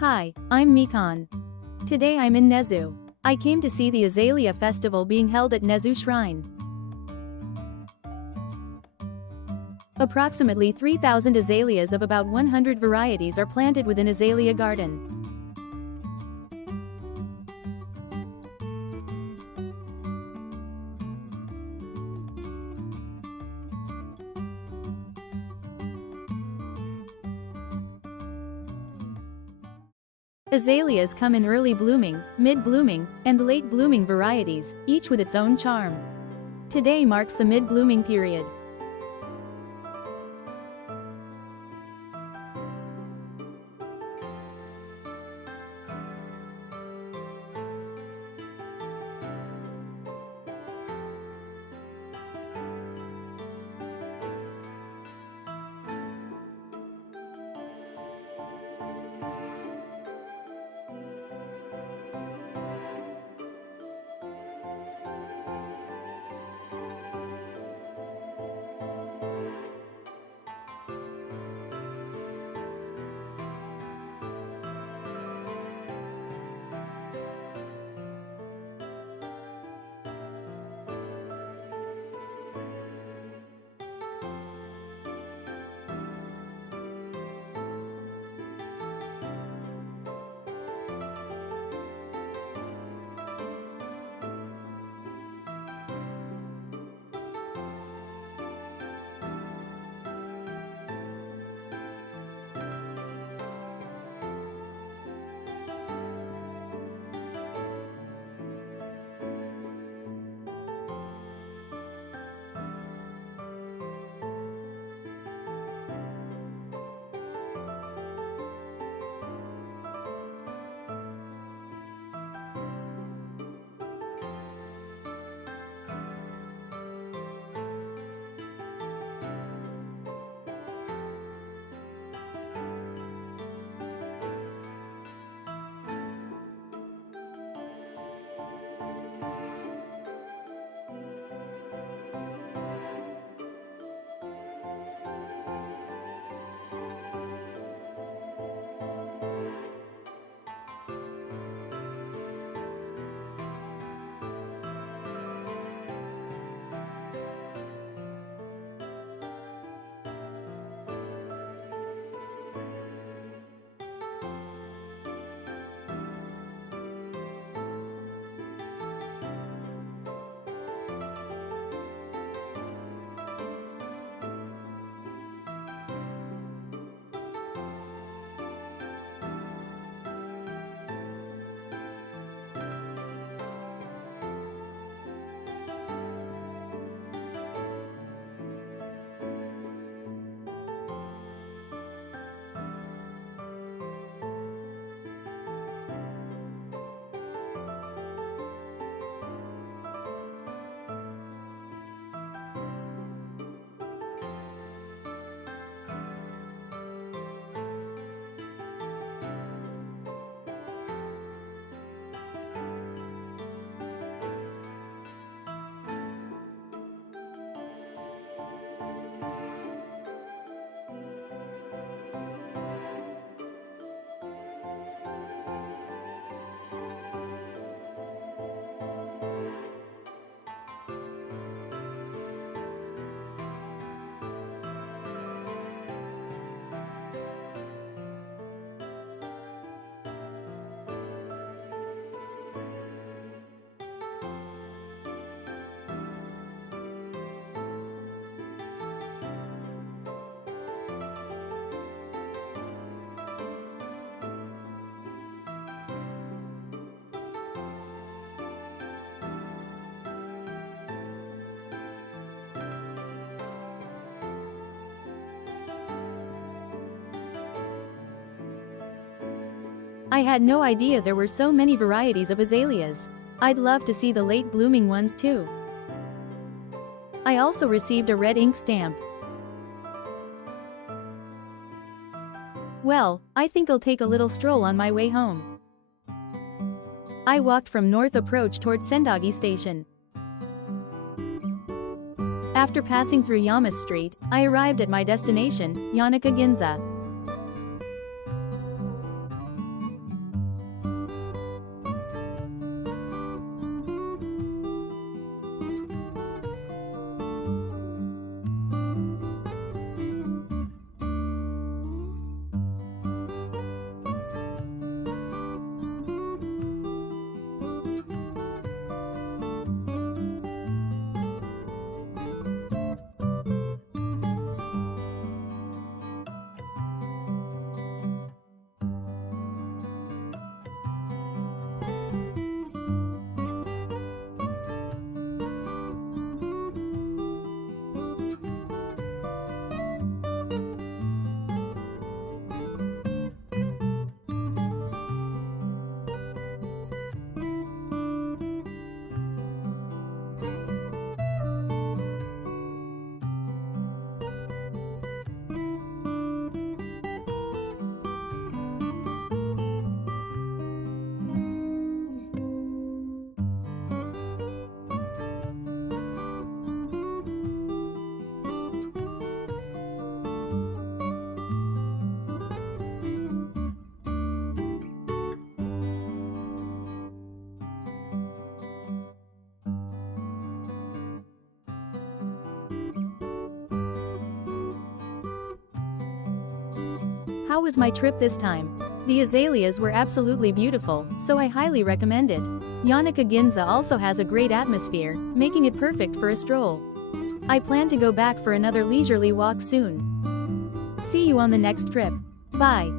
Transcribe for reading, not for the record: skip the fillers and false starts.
Hi, I'm Mikan. Today I'm in Nezu. I came to see the Azalea Festival being held at Nezu Shrine. Approximately 3,000 azaleas of about 100 varieties are planted within Azalea Garden. Azaleas come in early blooming, mid-blooming, and late blooming varieties, each with its own charm. Today marks the mid-blooming period. I had no idea there were so many varieties of azaleas. I'd love to see the late blooming ones too. I also received a red ink stamp. Well, I think I'll take a little stroll on my way home. I walked from North Approach towards Sendagi Station. After passing through Yamas Street, I arrived at my destination, Yanaka Ginza. How was my trip this time? The azaleas were absolutely beautiful, so I highly recommend it. Yanaka Ginza also has a great atmosphere, making it perfect for a stroll. I plan to go back for another leisurely walk soon. See you on the next trip. Bye.